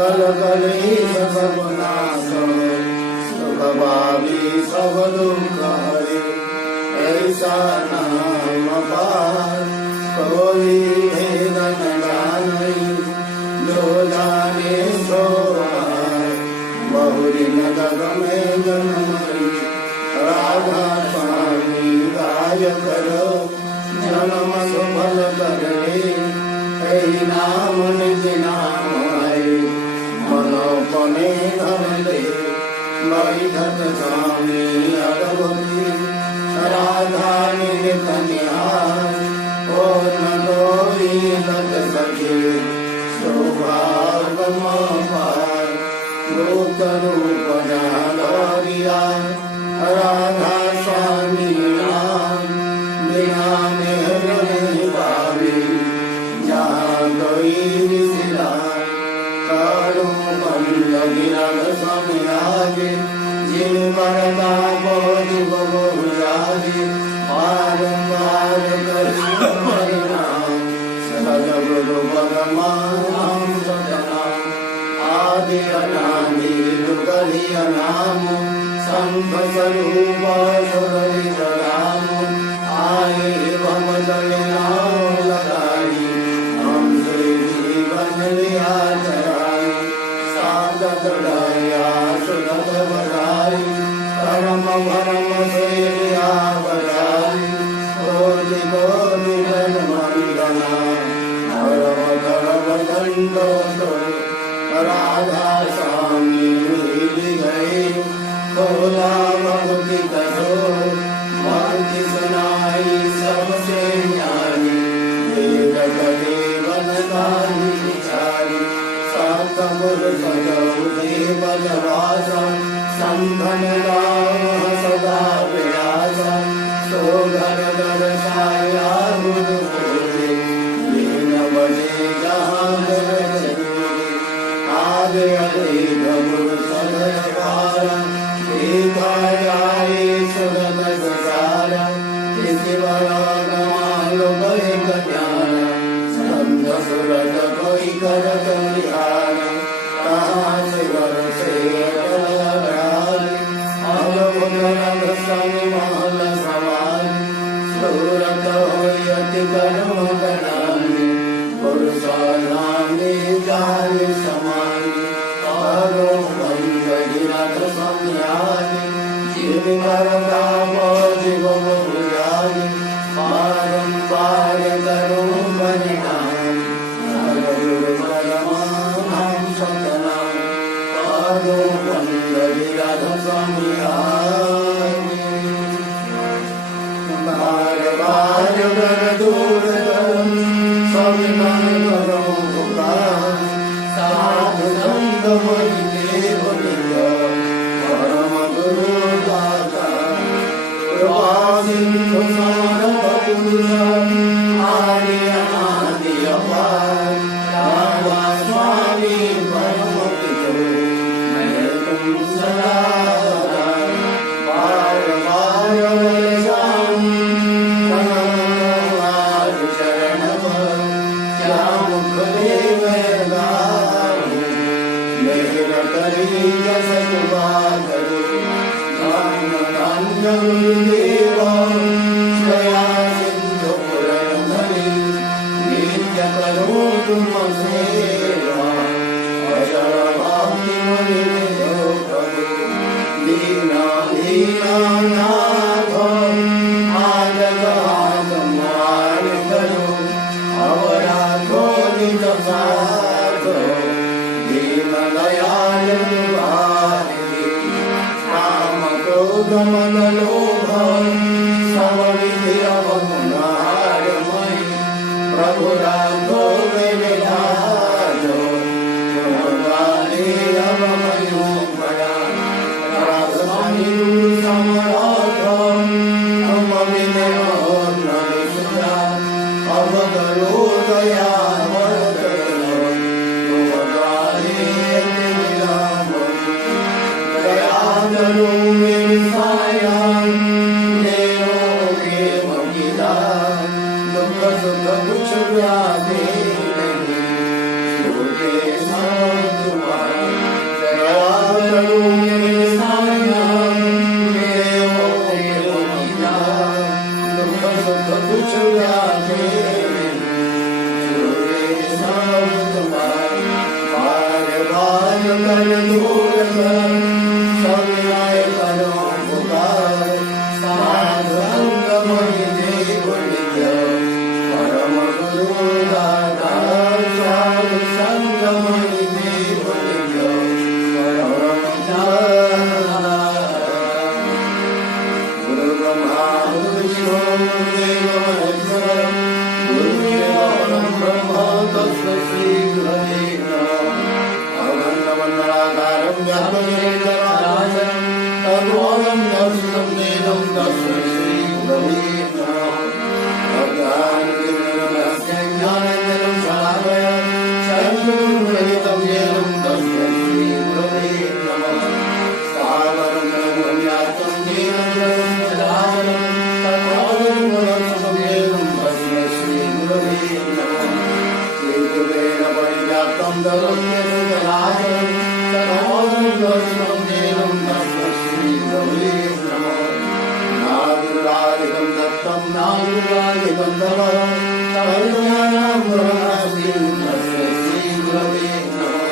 कल कली सब नाश सुख भावी सब दुख हरे ऐसा नाम पार कोई भेद न जाने जो जाने सो बहुरी नगर में जन्म राधा स्वामी गाय करो जन्म सुफल करे कई नाम निज नाम है मनोपने धन दे बैठत स्वामी अरबी राधा निज कन्या ओ नोरी लग सके सौभाग्य पार रूप रूप जानिया राधा स्वामी नाम बिना मेहर नहीं पावे जहाँ कोई सिला कालू बंद गिरद स्वामी आगे जिन मरदा बोझ बहुरागे पार पार करी परिणाम सदगुरु भगवान सतनाम आदि अनादि दुर्गति अनाम संभ स्वरूप सुररि राम आए भवदल नाम लगाई हम श्री जीवन लिया चराई साधक दया सुरत बराई परम भरम से लिया बराई कोटि कोटि जन मंडना धर्म धर्म दंडो राधा स्वामी मिल गए खोला भक्ति करो भक्ति सुनाई सबसे ज्ञानी वेद देवन काली विचारी सतगुर सजौ देवल राजा संभन राम सदा विराजा सोगर दर्शाया गुरु बोले लीन बजे जहाँ आज अरे गुरु सदवारा देखा जाए सुरत ससारा किसी बराग मालो गए कन्यारा संग सुरत कोई करत विहारा कहाँ से घर से अटल अवगुण संग महल सवार सूरत होय अति कर्म गणानी पुरुषा नामी जाय समानी कालो बंद गिरद सम्यानी जिन करदा बोझ बहुरानी पारंपार करो परिणाम सदगुरु परमानंद सतनाम कालो बंद गिरद सम्यानी बार बार कर दूर करम सब मन करो पुकार साधु संत होई देव लिया परम गुरु दाता कृपा सिंधु समर्थ पुरुष आदि अनादि अपार राधा स्वामी परम पितु मैं तुम सदा बार बार बलशाम मनोवार चरण पर क्या मुख देव मेरा करी जस कृपा करो धन धन्य गुरुदेव दया सिंधु पुरंदरी नित्य करो तुम सेवा अचर भक्ति मुनि जो करो दीना दीना नाथ आज हाथ मान करो अवरा खोज साथ दीन दयाल राम क्रोध मद लोभ सब विधि अवगुणार मई प्रभु राघो विधानो अब मयो बड़ा राघवानी समराथ हम विनय नर सुधा अवगरो दया दुख सुख कुछ व्याधि ब्रह्मा गुरुर्विष्णु गुरुर्देवो महेश्वरः गुरुर्देवो परं ब्रह्म तस्मै श्री गुरवे नमः अखण्डमण्डलाकारं व्याप्तं चराचरं तद्रूपं दर्शितं देवं तस्मै श्री गुरवे नमः अज्ञानतिमिरस्य ज्ञानाञ्जनं शलाकया चक्षुरुन्मिलितं येन तस्मै श्री गुरवे नमः सागरं व्याप्तं येन चराचरं तद्रूपं दर्शितं देवं तस्मै श्री गुरवे नमः केतुकेन परिव्याप्तं ददन्यं चराचरं तद्रूपं दर्शितं देवं तस्मै श्री गुरवे नमः नागराधिकं दत्तं नागराधिकं दवं सर्वज्ञानं ब्रह्मस्ति तस्मै श्री गुरवे नमः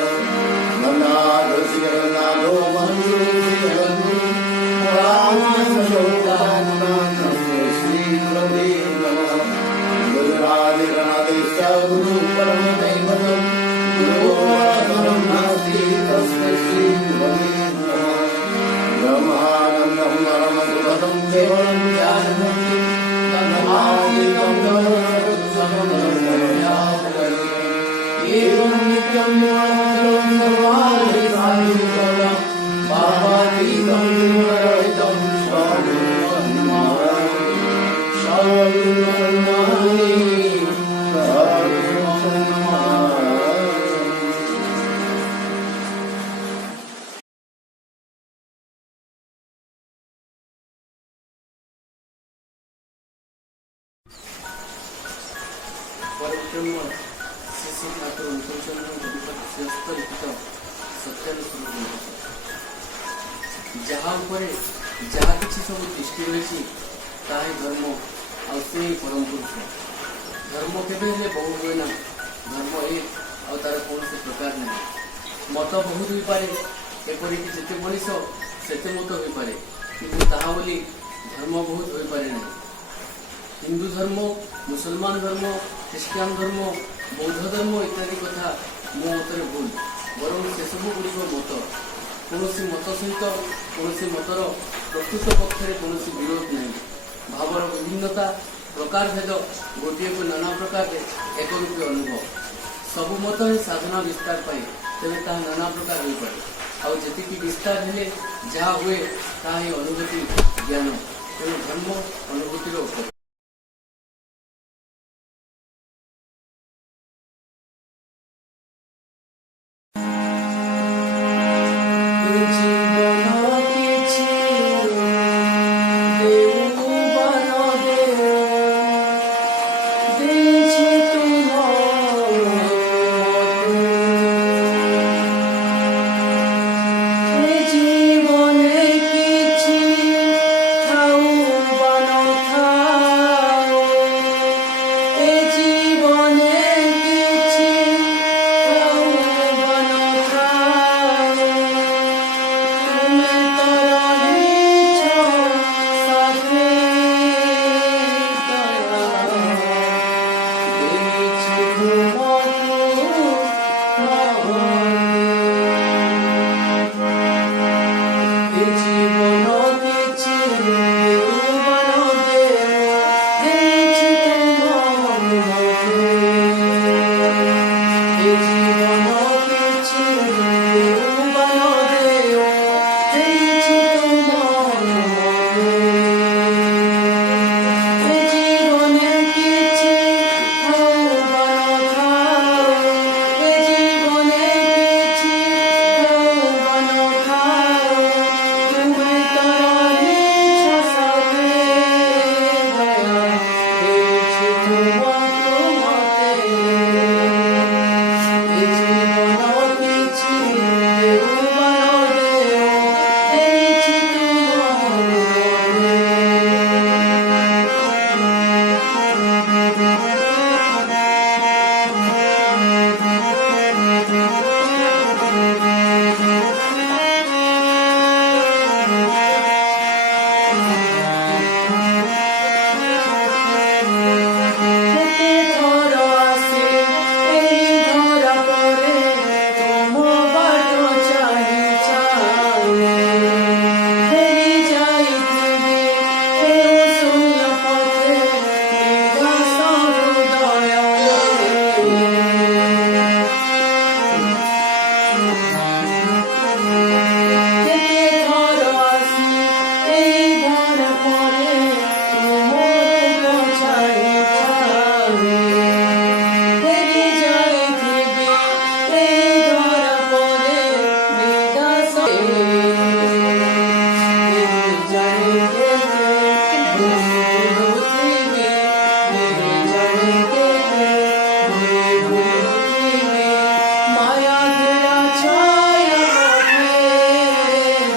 मन्नादोषिगन्नादो मन्युषिगन्नु पुराणसंशोकात्मा तस्मै श्री गुरवे नमः गुरुरादिगणादेश्य गुरु परमदैवतं गुरुपरं नास्ति तस्मै श्री गुरवे नमः ब्रह्मानन्दं परमसुखदं केवलं ज्ञानमूर्तिं तन्नमादितं एवं नित्यं निर्मलं सर्वाधिसायुक्तं भावातीतं गुणरहितं परब्रह्म शिशु ठाकुर अनुचंद्र लिखित सत्यानुस्वरूप जहाँ जहाँ किसी सब दृष्टि रही ताही धर्म आसे परम पुरुष धर्म केवे बहु हुए ना धर्म एक और तार कौन से प्रकार ना मत बहुत हो पारे एपरिक जिते मनीष सेते मत हो पारे किंतु ताहा बोली धर्म बहुत हो पारे ना हिंदू धर्म मुसलमान धर्म ख्रीष्टान धर्म बौद्ध धर्म इत्यादि कथा मो मतर भूल बरं से सब गुड़िक मत कौन मत सहित कौन मतर प्रकृत पक्षरे कौन विरोध नहीं भावर विभिन्नता प्रकार भेद गोटे को नाना प्रकार एक रूपे अनुभव सबु मत ही साधना विस्तार पाए तेरे ताहा नाना प्रकार हो पाए आउ जी विस्तार हेले जहाँ हुए ताहा ही अनुभूति ज्ञान तेणु धर्म अनुभूतिर उप জীবনে কিছু খাও বানো माया घेरा छाया माथे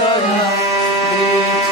दया देश